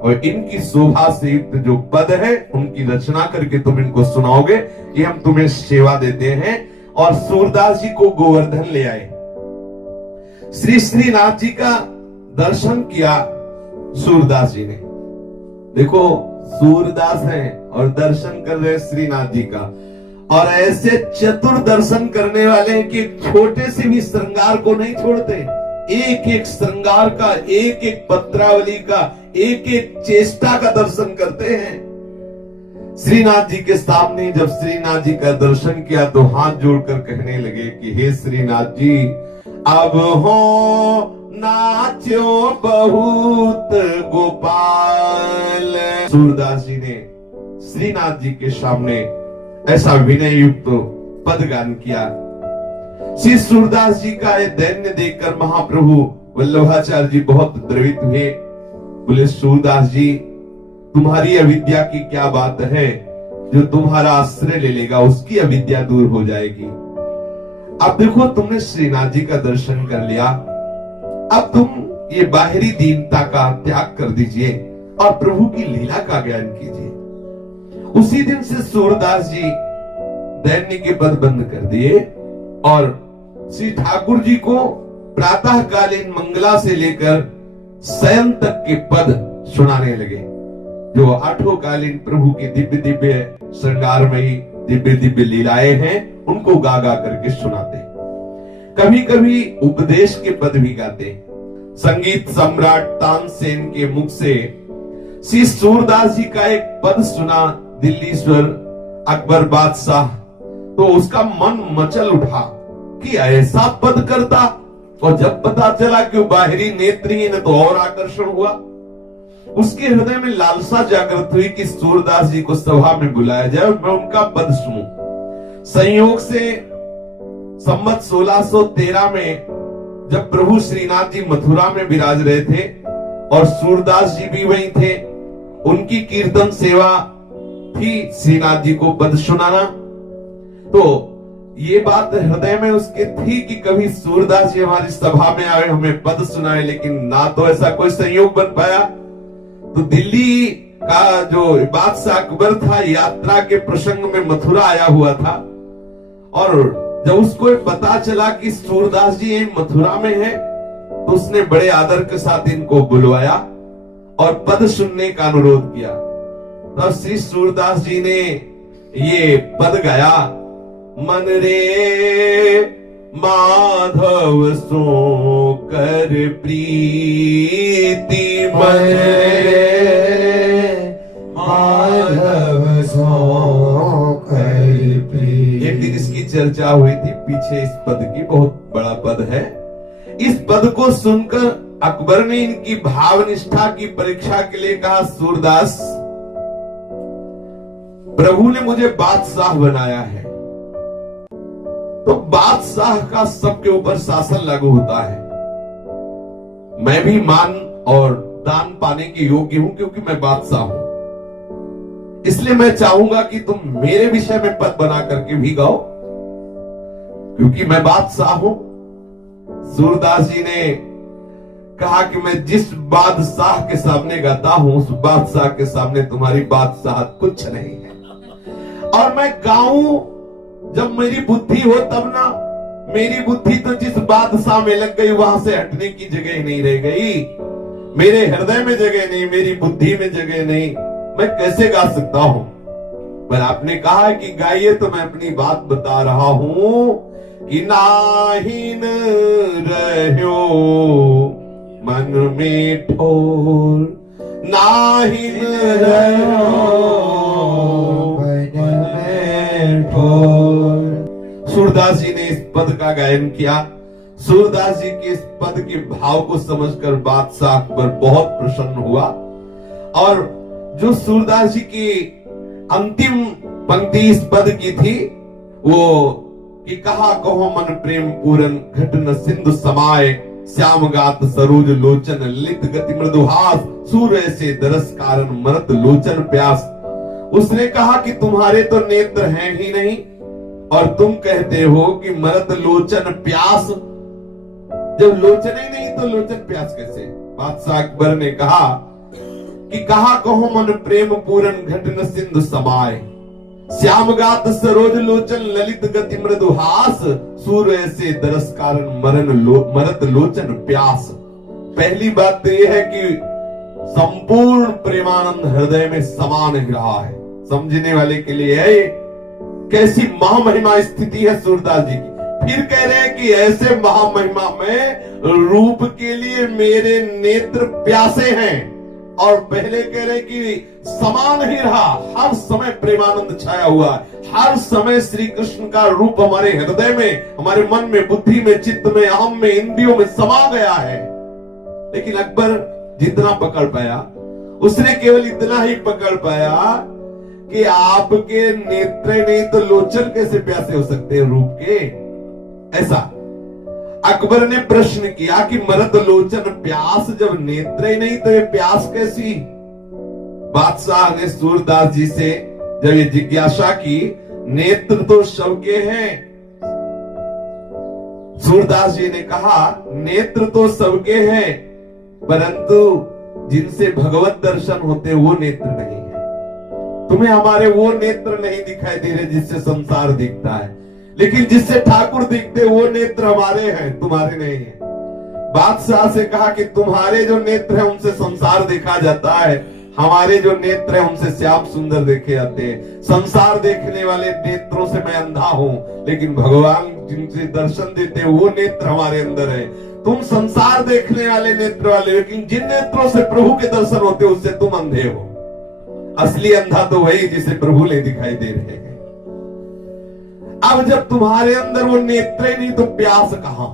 और इनकी शोभा से युक्त जो पद है उनकी रचना करके तुम इनको सुनाओगे, ये हम तुम्हें सेवा देते हैं। और सूरदास जी को गोवर्धन ले आए, श्री श्रीनाथ जी का दर्शन किया सूरदास जी ने। देखो सूरदास हैं और दर्शन कर रहे श्रीनाथ जी का, और ऐसे चतुर दर्शन करने वाले कि छोटे से भी श्रृंगार को नहीं छोड़ते, एक एक श्रृंगार का, एक एक पत्रावली का, एक एक चेष्टा का दर्शन करते हैं। श्रीनाथ जी के सामने जब श्रीनाथ जी का दर्शन किया तो हाथ जोड़कर कहने लगे कि हे श्रीनाथ जी, अब हो नाचो बहुत गोपाल। सूरदास जी ने श्रीनाथ जी के सामने ऐसा विनय युक्त पद गान किया। श्री सूरदास जी का ये दैन्य देखकर महाप्रभु वल्लभाचार्य जी बहुत द्रवित हुए। बोले सूरदास जी, तुम्हारी अविद्या की क्या बात है, जो तुम्हारा आश्रय ले लेगा उसकी अविद्या दूर हो जाएगी। अब देखो तुमने श्रीनाथ जी का दर्शन कर लिया, अब तुम ये बाहरी दीनता का त्याग कर दीजिए और प्रभु की लीला का ज्ञान कीजिए। उसी दिन से सूरदास जी दैन्य के पद बंद कर दिए और श्री ठाकुर जी को प्रातःकालीन मंगला से लेकर शयन तक के पद सुनाने लगे, जो आठों कालीन प्रभु की दिव्य दिव्य श्रृंगारमयी दिव्य दिव्य लीलाएं हैं, उनको गा गा करके सुनाते। कभी कभी उपदेश के पद भी गाते। संगीत सम्राट तानसेन के मुख से श्री सूरदास जी का एक पद सुना, दिल्लीश्वर अकबर बादशाह, तो उसका मन मचल उठा कि ऐसा पद करता। और जब पता चला कि वो बाहरी नेत्रहीन, तो और आकर्षण हुआ। उसके हृदय में लालसा जागृत हुई कि सूरदास जी को सभा में बुलाया जाए और मैं उनका पद सुनूं। संयोग से संवत 1613 में जब प्रभु श्रीनाथ जी मथुरा में विराज रहे थे और सूरदास जी भी वहीं थे, उनकी कीर्तन सेवा थी श्रीनाथ जी को पद सुनाना। तो ये बात हृदय में उसके थी कि कभी सूरदास जी हमारी सभा में आए, हमें पद सुनाए, लेकिन ना तो ऐसा कोई संयोग बन पाया। तो दिल्ली का जो बादशाह अकबर था, यात्रा के प्रसंग में मथुरा आया हुआ था, और जब उसको पता चला कि सूरदास जी यहीं मथुरा में है, तो उसने बड़े आदर के साथ इनको बुलवाया और पद सुनने का अनुरोध किया। तब श्री सूरदास जी ने ये पद गाया, मन रे माधव सो कर प्रीति, मन रे माधव सो कर प्रीति। एक दिन इसकी चर्चा हुई थी पीछे, इस पद की, बहुत बड़ा पद है। इस पद को सुनकर अकबर ने इनकी भावनिष्ठा की परीक्षा के लिए कहा, सूरदास, प्रभु ने मुझे बादशाह बनाया है, तो बादशाह का सबके ऊपर शासन लागू होता है। मैं भी मान और दान पाने के योग्य हूं क्योंकि मैं बादशाह हूं। इसलिए मैं चाहूंगा कि तुम मेरे विषय में पद बना करके भी गाओ, क्योंकि मैं बादशाह हूं। सूरदास जी ने कहा कि मैं जिस बादशाह के सामने गाता हूं, उस बादशाह के सामने तुम्हारी बादशाह कुछ नहीं है। और मैं गाऊं जब मेरी बुद्धि हो तब ना। मेरी बुद्धि तो जिस बादशाह में लग गई, वहां से हटने की जगह नहीं रह गई। मेरे हृदय में जगह नहीं, मेरी बुद्धि में जगह नहीं, मैं कैसे गा सकता हूं? पर आपने कहा है कि गाइए, तो मैं अपनी बात बता रहा हूं कि नाहिन रह्यो मन में ठोर, नाहिन रह्यो सूरदास जी ने इस पद का गायन किया। सूरदास जी के इस पद के भाव को समझकर बादशाह अकबर बहुत प्रसन्न हुआ। और जो सूरदास जी की अंतिम पंक्ति इस पद की थी, वो कि कहा कहो मन प्रेम पूरन, घट न सिंधु समाये, श्याम गात सरोज लोचन, लित गति मृदुहास, सूर्य से दरस कारण मरत लोचन प्यास। उसने कहा कि तुम्हारे तो नेत्र हैं ही नहीं, और तुम कहते हो कि मरत लोचन प्यास। जब लोचन ही नहीं तो लोचन प्यास कैसे? बादशाह अकबर ने कहा कि कहा कहो मन प्रेम पूरन, घट न सिंधु समाये, श्याम गात सरोज लोचन, ललित गति मृदुहास, सूर्य से दरस कारण मरत लोचन प्यास। पहली बात तो यह है कि संपूर्ण प्रेमानंद हृदय में समान ही रहा है। समझने वाले के लिए है ये कैसी महामहिमा स्थिति है सूरदास जी की। फिर कह रहे हैं कि ऐसे महामहिमा में रूप के लिए मेरे नेत्र प्यासे हैं। और पहले कह रहे कि समान ही रहा, हर समय प्रेमानंद छाया हुआ है, हर समय श्री कृष्ण का रूप हमारे हृदय में, हमारे मन में, बुद्धि में, चित्त में, अहम में, इंद्रियों में समा गया है। लेकिन अकबर जितना पकड़ पाया, उसने केवल इतना ही पकड़ पाया कि आपके नेत्र नहीं तो लोचन कैसे प्यासे हो सकते हैं रूप के? ऐसा अकबर ने प्रश्न किया कि मरद लोचन प्यास, जब नेत्र ही नहीं तो ये प्यास कैसी? बादशाह ने सूरदास जी से जब ये जिज्ञासा की, नेत्र तो सबके हैं। सूरदास जी ने कहा नेत्र तो सबके हैं, परंतु जिनसे भगवत दर्शन होते वो नेत्र नहीं है। तुम्हें हमारे वो नेत्र नहीं दिखाई दे रहे जिससे संसार दिखता है, लेकिन जिससे ठाकुर दिखते वो नेत्र हमारे हैं, तुम्हारे नहीं है। बादशाह से कहा कि तुम्हारे जो नेत्र है उनसे संसार देखा जाता है, हमारे जो नेत्र है उनसे श्याम सुंदर देखे जाते हैं। संसार देखने वाले नेत्रों से मैं अंधा हूं, लेकिन भगवान जिनसे दर्शन देते हैं वो नेत्र हमारे अंदर है। तुम संसार देखने वाले नेत्र वाले, लेकिन जिन नेत्रों से प्रभु के दर्शन होते उससे तुम अंधे हो। असली अंधा तो वही जिसे प्रभु ले दिखाई दे रहे हैं। अब जब तुम्हारे अंदर वो नेत्र नहीं तो प्यास कहां?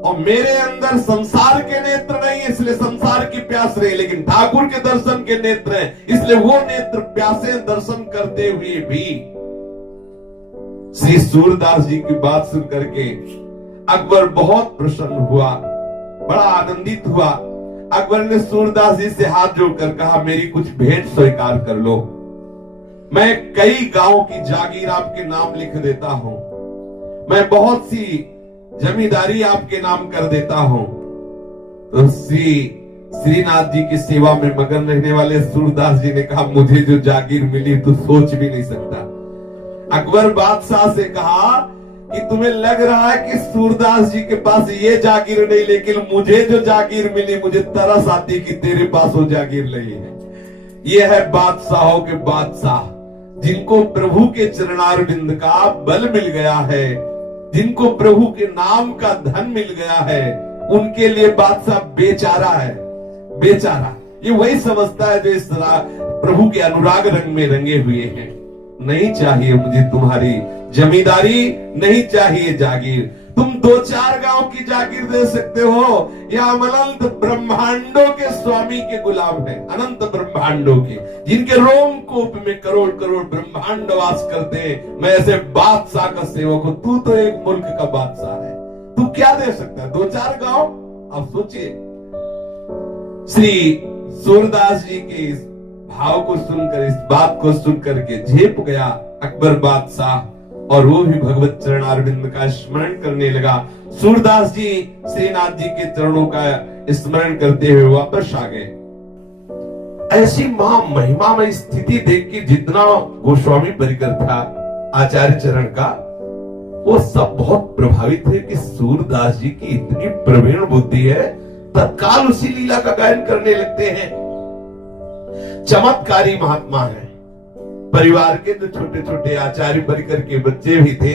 और मेरे अंदर संसार के नेत्र नहीं, इसलिए संसार की प्यास रही, लेकिन ठाकुर के दर्शन के नेत्र हैं, इसलिए वो नेत्र प्यासे दर्शन करते हुए भी। श्री सूरदास जी की बात सुन करके अकबर बहुत प्रसन्न हुआ, बड़ा आनंदित हुआ। अकबर ने सूरदास जी से हाथ जोड़कर कहा, मेरी कुछ भेंट स्वीकार कर लो, मैं कई गांव की जागीर आपके नाम लिख देता हूं, मैं बहुत सी जमींदारी आपके नाम कर देता हूं। तो श्रीनाथ जी की सेवा में मगन रहने वाले सूरदास जी ने कहा, मुझे जो जागीर मिली तो सोच भी नहीं सकता। अकबर बादशाह से कहा कि तुम्हें लग रहा है कि सूरदास जी के पास ये जागीर नहीं, लेकिन मुझे जो जागीर मिली मुझे तरस आती कि तेरे पास वो जागीर नहीं है। ये है बादशाहों के बादशाह, जिनको प्रभु के चरणारविंद का बल मिल गया है, जिनको प्रभु के नाम का धन मिल गया है, उनके लिए बादशाह बेचारा है, बेचारा। ये वही समझता है जो इस तरह प्रभु के अनुराग रंग में रंगे हुए हैं। नहीं चाहिए मुझे तुम्हारी जमींदारी, नहीं चाहिए जागीर। तुम 2-4 गांव की जागीर दे सकते हो, या हम अनंत ब्रह्मांडों के स्वामी के गुलाम हैं, अनंत ब्रह्मांडों के, जिनके रोमकूप में करोड़ करोड़ ब्रह्मांड वास करते हैं। मैं ऐसे बादशाह का सेवक हूं, तू तो एक मुल्क का बादशाह है, तू क्या दे सकता है? 2-4 गांव। अब सोचिए, श्री सूरदास जी के इस भाव को सुनकर, इस बात को सुनकर के झेप गया अकबर बादशाह, और वो भी भगवत चरणारविंद का स्मरण करने लगा। सूरदास जी श्रीनाथ जी के चरणों का स्मरण करते हुए वापस आ गए। ऐसी महा महिमामय स्थिति देख के जितना गोस्वामी परिकर था आचार्य चरण का, वो सब बहुत प्रभावित थे कि सूरदास जी की इतनी प्रवीण बुद्धि है, तत्काल उसी लीला का गायन करने लगते हैं। चमत्कारी महात्मा है। परिवार के जो छोटे छोटे आचार्य परिकर के बच्चे भी थे,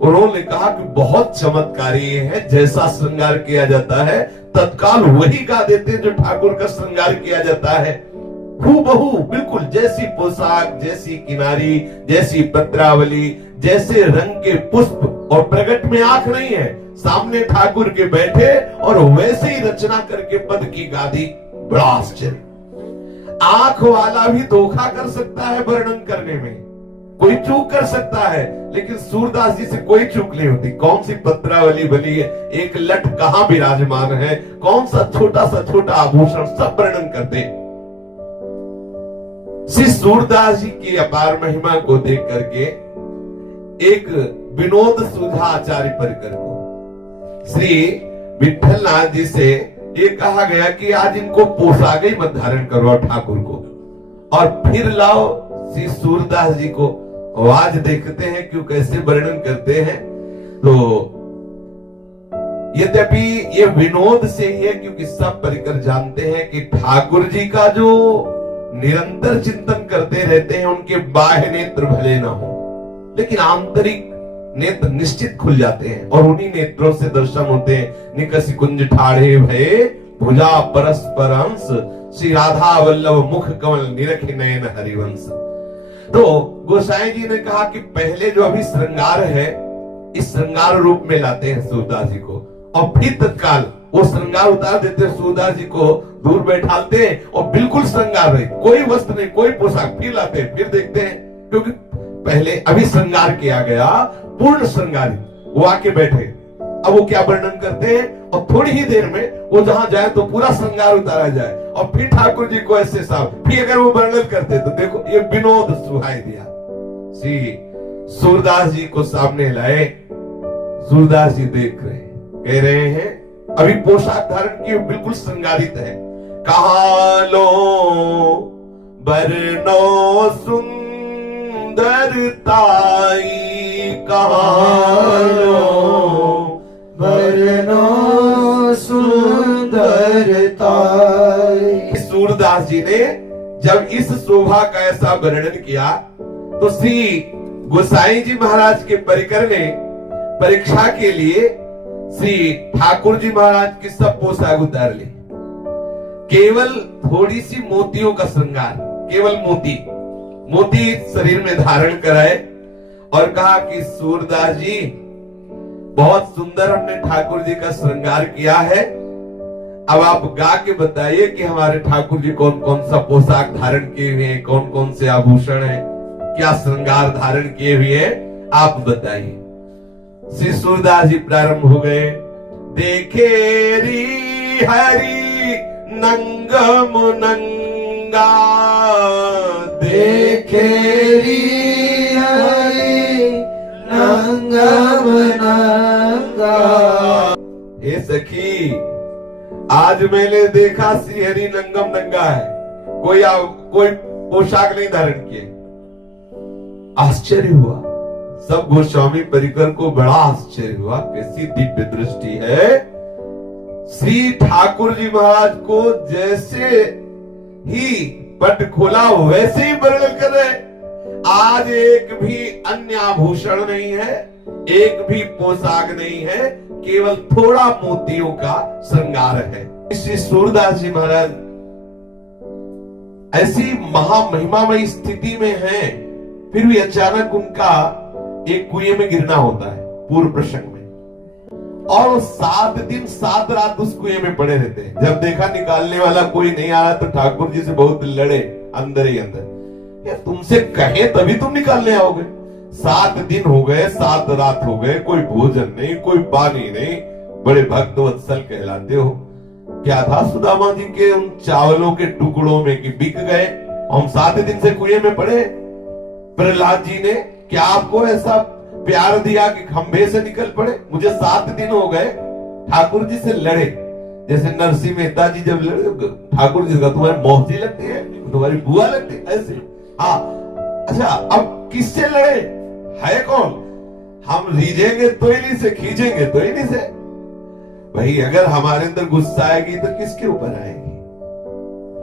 उन्होंने कहा कि बहुत चमत्कारी है, जैसा श्रृंगार किया जाता है तत्काल वही गा देते हैं जो ठाकुर का श्रृंगार किया जाता है। हूबहू बिल्कुल, जैसी पोशाक, जैसी किनारी, जैसी पत्रावली, जैसे रंग के पुष्प, और प्रकट में आंख नहीं है, सामने ठाकुर के बैठे और वैसे ही रचना करके पद की गादी। बड़ा आश्चर्य। आंख वाला भी धोखा कर सकता है वर्णन करने में, कोई चूक कर सकता है, लेकिन सूरदास जी से कोई चूक नहीं होती। कौन सी पत्रावली बनी है, एक लठ कहां विराजमान है, कौन सा छोटा आभूषण, सब वर्णन करते। श्री सूरदास जी की अपार महिमा को देख करके एक विनोद सूझा आचार्य परिकर को। श्री विठल नाथ जी से ये कहा गया कि आज इनको पोशाक ही मत धारण करवाओ ठाकुर को, और फिर लाओ श्री सूरदास जी को। आज देखते हैं क्यों कैसे वर्णन करते हैं। तो यद्यपि ये विनोद से ही है, क्योंकि सब परिकर जानते हैं कि ठाकुर जी का जो निरंतर चिंतन करते रहते हैं, उनके बाह्य नेत्र भले ना हो, लेकिन आंतरिक नेत्र निश्चित खुल जाते हैं, और उन्हीं नेत्रों से दर्शन होते हैं। निकस कुंज ठाढ़े भये भुजा परस्पर अंश, श्री राधा वल्लभ मुख कमल निरख नयन हरिवंश। तो गोसाई जी ने कहा कि पहले जो अभी श्रृंगार है, इस श्रृंगार रूप में लाते हैं सूरदास जी को, और फिर तत्काल वो श्रृंगार उतार देते हैं, सूरदास जी को दूर बैठाते हैं और बिल्कुल श्रृंगार रहे, कोई वस्त्र नहीं, कोई पोशाक, फिर लाते हैं, फिर देखते हैं, क्योंकि पहले अभी श्रृंगार किया गया, पूर्ण श्रृंगारी, वो आके बैठे। अब वो क्या वर्णन करते हैं, और थोड़ी ही देर में वो जहां जाए तो पूरा श्रृंगार उतारा जाए, और फिर ठाकुर जी को ऐसे साफ, फिर अगर वो वर्णन करते तो देखो ये विनोद सुहाई दिया। श्री सूरदास जी को सामने लाए, सूरदास जी देख रहे, कह रहे हैं अभी पोशाक धारण किए बिल्कुल श्रृंगारित है, कहाँ लो बरनो सुंदरताई, कहाँ लो बरनो सुंदरताई। सूरदास जी ने जब इस शोभा का ऐसा वर्णन किया तो श्री गोसाई जी महाराज के परिकर में परीक्षा के लिए श्री ठाकुर जी महाराज की सब पोशाक उतार ली, केवल थोड़ी सी मोतियों का श्रृंगार, केवल मोती शरीर में धारण कराए और कहा कि सूरदास जी बहुत सुंदर हमने ठाकुर जी का श्रृंगार किया है, अब आप गा के बताइए कि हमारे ठाकुर जी कौन कौन सा पोशाक धारण किए हुए हैं, कौन कौन से आभूषण हैं, क्या श्रृंगार धारण किए हुए हैं, आप बताइए। श्री सूरदास जी प्रारंभ हो गए। देखे री हरि नंगम नंगा, देखे री हरि नंगम नंगा। हे सखी, आज मैंने देखा श्री हरि नंगम नंगा है, कोई पोशाक नहीं धारण किए। आश्चर्य हुआ, सब गोस्वामी परिकर को बड़ा आश्चर्य हुआ, कैसी दिव्य दृष्टि है। श्री ठाकुर जी महाराज को जैसे ही पट खोला वैसे ही वर्णन कर रहे। आज एक भी अन्य आभूषण नहीं है, एक भी पोशाक नहीं है, केवल थोड़ा मोतियों का श्रृंगार है। श्री सूरदास जी महाराज ऐसी महामहिमामयी स्थिति में हैं, फिर भी अचानक उनका एक कुएं में गिरना होता है पूर्व प्रसंग में, और वो 7 दिन 7 रात उस कुएं में पड़े रहते हैं। जब देखा निकालने वाला कोई नहीं आ रहा तो ठाकुर जी से बहुत लड़े अंदर ही अंदर, या तुमसे कहे तभी तुम निकालने आओगे। 7 दिन हो गए, 7 रात हो गए, कोई भोजन नहीं, कोई पानी नहीं, बड़े भक्त वत्सल कहलाते हो। क्या था सुदामा जी के उन चावलों के टुकड़ों में कि बिक गए, हम 7 दिन से कुएं में पड़े। प्रहलाद जी ने क्या आपको ऐसा प्यार दिया कि खंभे से निकल पड़े? मुझे 7 दिन हो गए ठाकुर जी से लड़े, जैसे नरसिंह मेहता जी जब लड़े ठाकुर जी का, तुम्हारी मौसी लगती है, तुम्हारी बुआ लगती है, ऐसे। हाँ, अच्छा, अब किससे लड़े? है कौन? हम रीझेंगे तो इन्हीं से, खींचेंगे तो इन्हीं से। भाई अगर हमारे अंदर गुस्सा आएगी तो किसके ऊपर आएगी?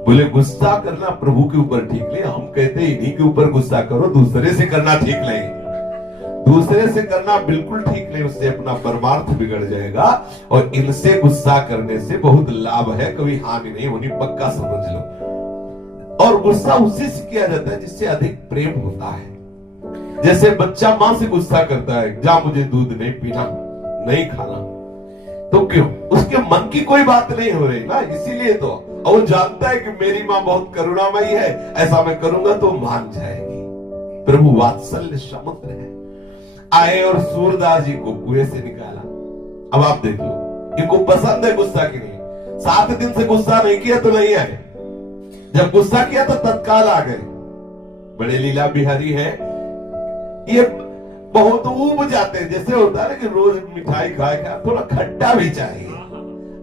बोले गुस्सा करना प्रभु के ऊपर ठीक नहीं, हम कहते इन्हीं के ऊपर गुस्सा करो, दूसरे से करना ठीक नहीं। दूसरे से करना बिल्कुल ठीक नहीं, उससे अपना परमार्थ बिगड़ जाएगा, और इनसे गुस्सा करने से बहुत लाभ है, कभी हानि नहीं होनी, पक्का समझ लो। और गुस्सा उसी से किया जाता है जिससे अधिक प्रेम होता है। जैसे बच्चा माँ से गुस्सा करता है, जा मुझे दूध नहीं पीना, नहीं खाना, तो क्यों? उसके मन की कोई बात नहीं हो रही ना, इसीलिए तो। और वो जानता है कि मेरी माँ बहुत करुणामयी है, ऐसा मैं करूंगा तो मान जाएगी। प्रभु वात्सल्य समुद्र है। आए और सूरदास जी को कुएं से निकाला। अब आप देख लो, इनको पसंद है गुस्सा की नहीं। 7 दिन से गुस्सा नहीं किया तो नहीं आए, जब गुस्सा किया तो तत्काल आ गए। बड़े लीला बिहारी है, ये बहुत ऊब जाते हैं। जैसे होता है कि रोज मिठाई खाए थोड़ा खट्टा भी चाहिए,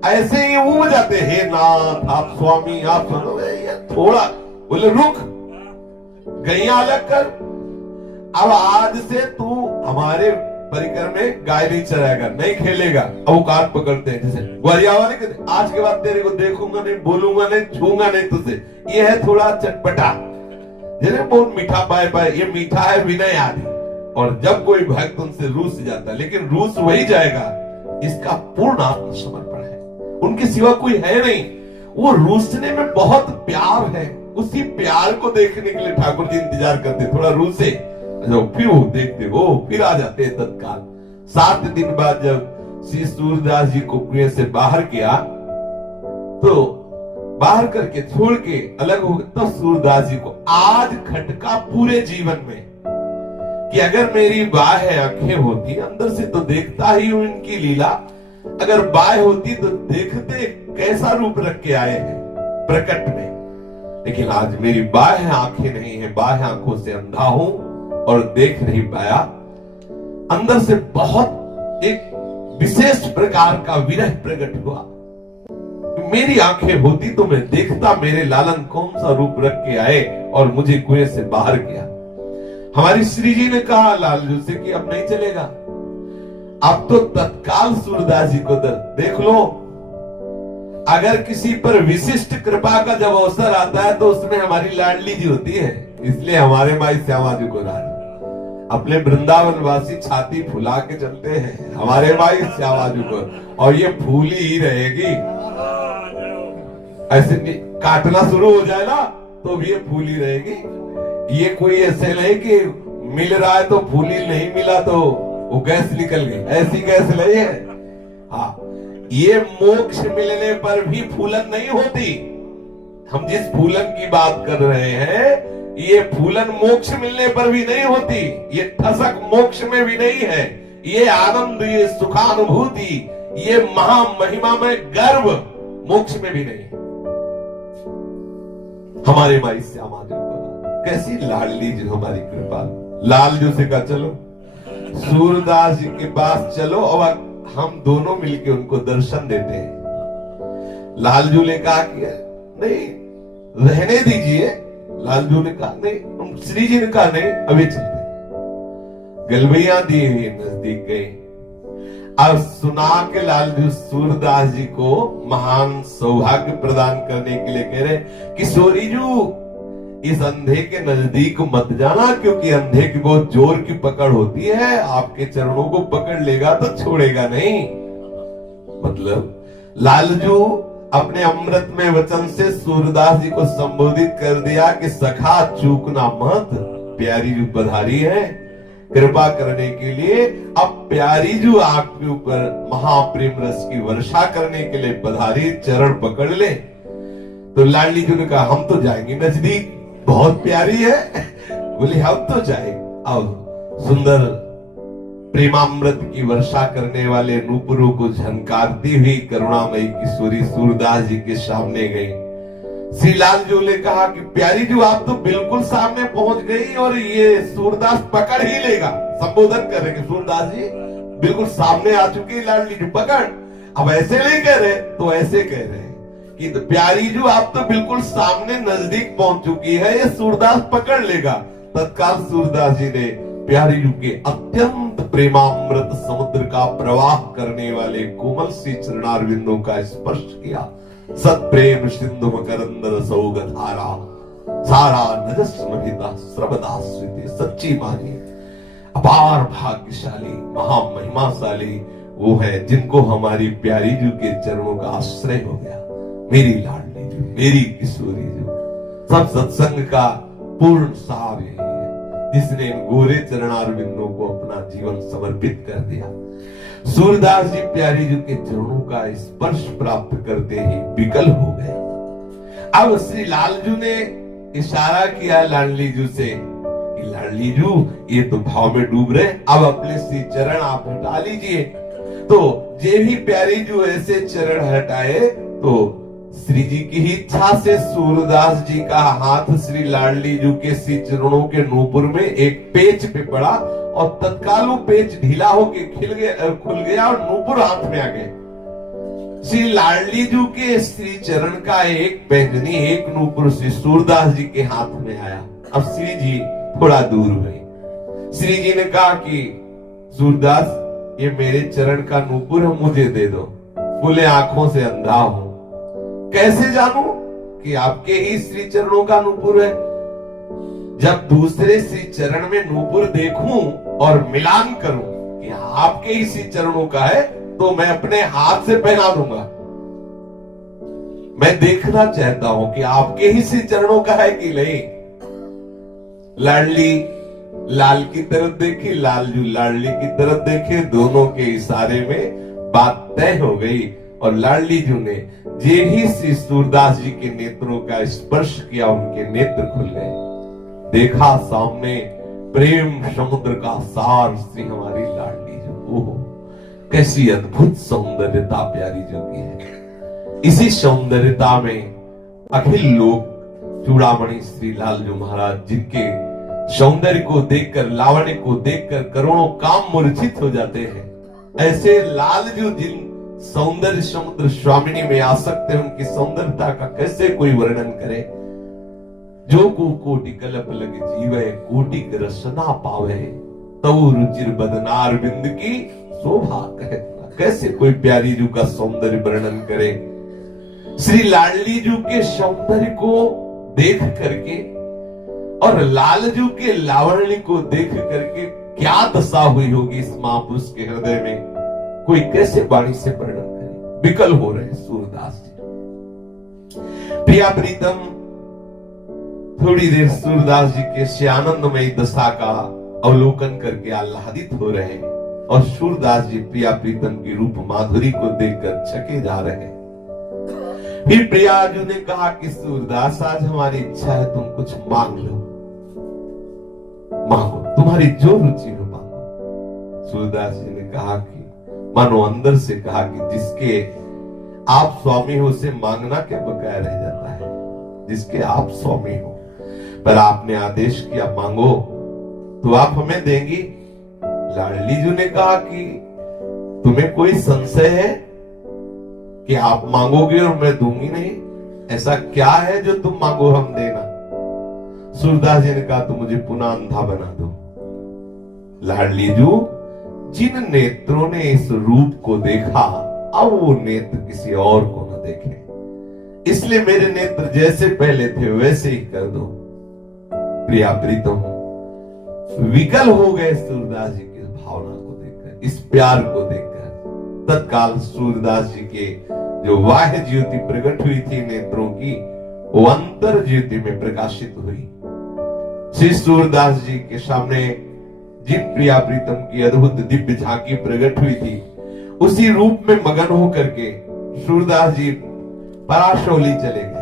ऐसे ही ऊब जाते हैं। हे नाथ, आप स्वामी, आप थोड़ा, बोले रुक, गैया अलग कर, अब आज से तू हमारे परिकर में गाय नहीं चराएगा, नहीं खेलेगा। अवकाश पकड़ते हैं, जैसे ग्वालिया वाले कहते, आज के बाद तेरे को देखूंगा नहीं, बोलूंगा नहीं, छूंगा नहीं तुझसे। ये है थोड़ा चटपटा, जैसे बहुत मीठा पाए, ये मीठा है विनय आदि। और जब कोई भक्त उनसे रूस जाता है, लेकिन रूस वही जाएगा इसका पूर्ण आत्मसमर्पण है, उनके सिवा कोई है नहीं। वो रूसने में बहुत प्यार है, उसी प्यार को देखने के लिए ठाकुर जी इंतजार करते, थोड़ा रूसे, फिर वो देखते हो, फिर आ जाते हैं तत्काल। 7 दिन बाद जब श्री सूरदास जी को कुएं से बाहर किया, तो बाहर करके छोड़ के अलग हो गए, तो सूरदास जी को आज खटका पूरे जीवन में कि अगर मेरी बाह्य आंखें होती, अंदर से तो देखता ही हूं इनकी लीला, अगर बाह्य होती तो देखते कैसा रूप रख के आए हैं प्रकट में। लेकिन आज मेरी बाह्य आंखें नहीं है, बाह्य आंखों से अंधा हूं और देख नहीं पाया। अंदर से बहुत एक विशेष प्रकार का विरह प्रकट हुआ, मेरी आंखें होती तो मैं देखता मेरे लालन कौन सा रूप रख के आए और मुझे कुएं से बाहर किया। हमारी श्री जी ने कहा लालजू से कि अब नहीं चलेगा, अब तो तत्काल सूरदास जी को देख लो। अगर किसी पर विशिष्ट कृपा का जब अवसर आता है तो उसमें हमारी लाडली जी होती है। इसलिए हमारे माई श्यामा जी को राज अपने वृंदावन वासी छाती फुला के चलते हैं हमारे माई श्यामा जी को, और ये फूली ही रहेगी। ऐसे काटना शुरू हो जाए ना तो भी ये फूली रहेगी। ये कोई ऐसे नहीं कि मिल रहा है तो फूली, नहीं मिला तो वो गैस निकल गई, ऐसी गैस नहीं है। हाँ, ये मोक्ष मिलने पर भी फूलन नहीं होती। हम जिस फूलन की बात कर रहे हैं ये फूलन मोक्ष मिलने पर भी नहीं होती, ये ठसक मोक्ष में भी नहीं है, ये आनंद, ये सुखानुभूति, ये महामहिमा में गर्व मोक्ष में भी नहीं। हमारे माई श्यामा जी को कैसी लाडली जो हमारी कृपा। लालजू से कहा चलो सूरदास जी के पास चलो और हम दोनों मिलके उनको दर्शन देते हैं। लालजू ने कहा कि नहीं रहने दीजिए। लालजू ने कहा नहीं, श्री जी ने कहा नहीं अभी चलते। गलबैया दिए हुए नजदीक गए। अब सुना के लालजू सूरदास जी को महान सौभाग्य प्रदान करने के लिए कह रहे किशोरी जू इस अंधे के नजदीक मत जाना, क्योंकि अंधे की बहुत जोर की पकड़ होती है, आपके चरणों को पकड़ लेगा तो छोड़ेगा नहीं। मतलब लालजू अपने अमृतमय वचन से सूरदास जी को संबोधित कर दिया कि सखा चूकना मत, प्यारी जू पधारी है कृपा करने के लिए। अब प्यारी जू आपके ऊपर महाप्रेम रस की वर्षा करने के लिए पधारी, चरण पकड़ ले। तो लाडली जू ने कहा हम तो जाएंगे नजदीक, बहुत प्यारी है। बोले हम तो जाए। अब सुंदर प्रेमामृत की वर्षा करने वाले नूपुरों को झनकारती हुई करुणामयी किशोरी सूरदास जी के सामने गई। श्री लालजू ने कहा कि प्यारी जू आप तो बिल्कुल सामने पहुंच गई और ये सूरदास पकड़ ही लेगा। संबोधन कर रहे सूरदास जी बिल्कुल सामने आ चुकी, लाडली जू पकड़। अब ऐसे नहीं कह रहे तो ऐसे कह रहे कि तो प्यारी जू आप तो बिल्कुल सामने नजदीक पहुंच चुकी है, ये सूरदास पकड़ लेगा। तत्काल सूरदास जी ने प्यारी जू के अत्यंत प्रेमामृत समुद्र का प्रवाह करने वाले कोमल सी चरणारविंदों का स्पर्श किया। सत प्रेम सिंधु मकरंद सौग धारा सारा नजस्महिता सर्वदाश्रित सच्ची मानी अपार भाग्यशाली महामहिमाशाली वो है जिनको हमारी प्यारी जू के चरणों का आश्रय हो गया। मेरी लाडली जू, मेरी किशोरी जू, सब सत्संग का पूर्ण सार यही है, जिसने इन गोरे चरणारविंदों को अपना जीवन समर्पित कर दिया। सूरदास जी प्यारी जू के चरणों का स्पर्श प्राप्त करते ही विकल हो गए। अब श्री लालजू ने इशारा किया लाडली जू से कि लाडली जू ये तो भाव में डूब रहे, अब अपने श्री चरण आप हटा लीजिए। तो जे भी प्यारी जू ऐसे चरण हटाए तो श्री जी की ही इच्छा से सूरदास जी का हाथ श्री लाडली जू के श्री चरणों के नूपुर में एक पेच पे पड़ा और तत्काल वो पेच ढीला होके खुल गया और नूपुर हाथ में आ गए। श्री लाडली जू के श्री चरण का एक पैंजनी, एक नूपुर श्री सूरदास जी के हाथ में आया। अब श्री जी थोड़ा दूर हुए। श्री जी ने कहा कि सूरदास ये मेरे चरण का नूपुर है, मुझे दे दो। बोले आंखों से अंधा हूं, कैसे जानूं कि आपके ही श्री चरणों का नूपुर है। जब दूसरे श्री चरण में नूपुर देखूं और मिलान करूं कि आपके ही श्री चरणों का है तो मैं अपने हाथ से पहना दूंगा। मैं देखना चाहता हूं कि आपके ही श्री चरणों का है कि नहीं। लाडली लाल की तरफ देखी, लालजू लाडली की तरफ देखे, दोनों के इशारे में बात तय हो गई और लाडली जू ने जे ही श्री सूरदास जी के नेत्रों का स्पर्श किया उनके नेत्र खुल गए। देखा सामने प्रेम समुद्र का सार श्री हमारी लाडली जू। ओहो कैसी अद्भुत सौंदर्यता प्यारी जू की है। इसी सौंदर्यता में अखिल लोग चूड़ामणि श्री लालजू महाराज जिनके सौंदर्य को देखकर, लावण्य को देखकर करोड़ों काम मूर्छित हो जाते हैं, ऐसे लालजू जिन सौंदर्य समुद्र स्वामिनी में आसक्त है, उनकी सौंदर्यता का कैसे कोई वर्णन करे। जो को कोटि कलप लग जीवे, कोटि रसना पावे, तऊ रुचिर बदनार बिंद की शोभा कहे। कैसे कोई प्यारी जू का सौंदर्य वर्णन करे। श्री लाडली जू के सौंदर्य को देख करके और लालजू के लावण्य को देख करके क्या दशा हुई होगी इस महापुरुष के हृदय में, कोई कैसे वाणी से वर्णन करे। विकल हो रहे सूरदास जी। प्रिया प्रीतम थोड़ी देर सूरदास जी के से आनंदमयी दशा का अवलोकन करके आह्लादित हो रहे हैं और सूरदास जी प्रिया प्रीतम की रूप माधुरी को देखकर छके जा रहे हैं। फिर प्रियाजू ने कहा कि सूरदास आज हमारी इच्छा है, तुम कुछ मांग लो, मांगो, तुम्हारी जो रुचि हो मांगो। सूरदास जी ने कहा कि मानो अंदर से कहा कि जिसके आप स्वामी हो उसे मांगना क्या बकाया रह जाता है, जिसके आप स्वामी हो। पर आपने आदेश किया मांगो तो आप हमें देंगी। लाडली जी ने कहा कि तुम्हें कोई संशय है कि आप मांगोगे और मैं दूंगी नहीं? ऐसा क्या है जो तुम मांगो हम देना? सूरदास जी ने कहा तो मुझे पुनः अंधा बना दो। लाडली जू जिन नेत्रों ने इस रूप को देखा, अब वो नेत्र किसी और को न देखे, इसलिए मेरे नेत्र जैसे पहले थे वैसे ही कर दो। प्रिया प्रीतम विकल हो गए सूरदास जी की भावना को देखकर, इस प्यार को देखकर। तत्काल सूरदास जी के जो बाह्य ज्योति प्रकट हुई थी नेत्रों की, वो अंतर ज्योति में प्रकाशित हुई। श्री सूरदास जी के सामने जिन प्रिया प्रीतम की अद्भुत दिव्य झांकी प्रकट हुई थी, उसी रूप में मगन होकर के सूरदास जी पराशौली चले गए।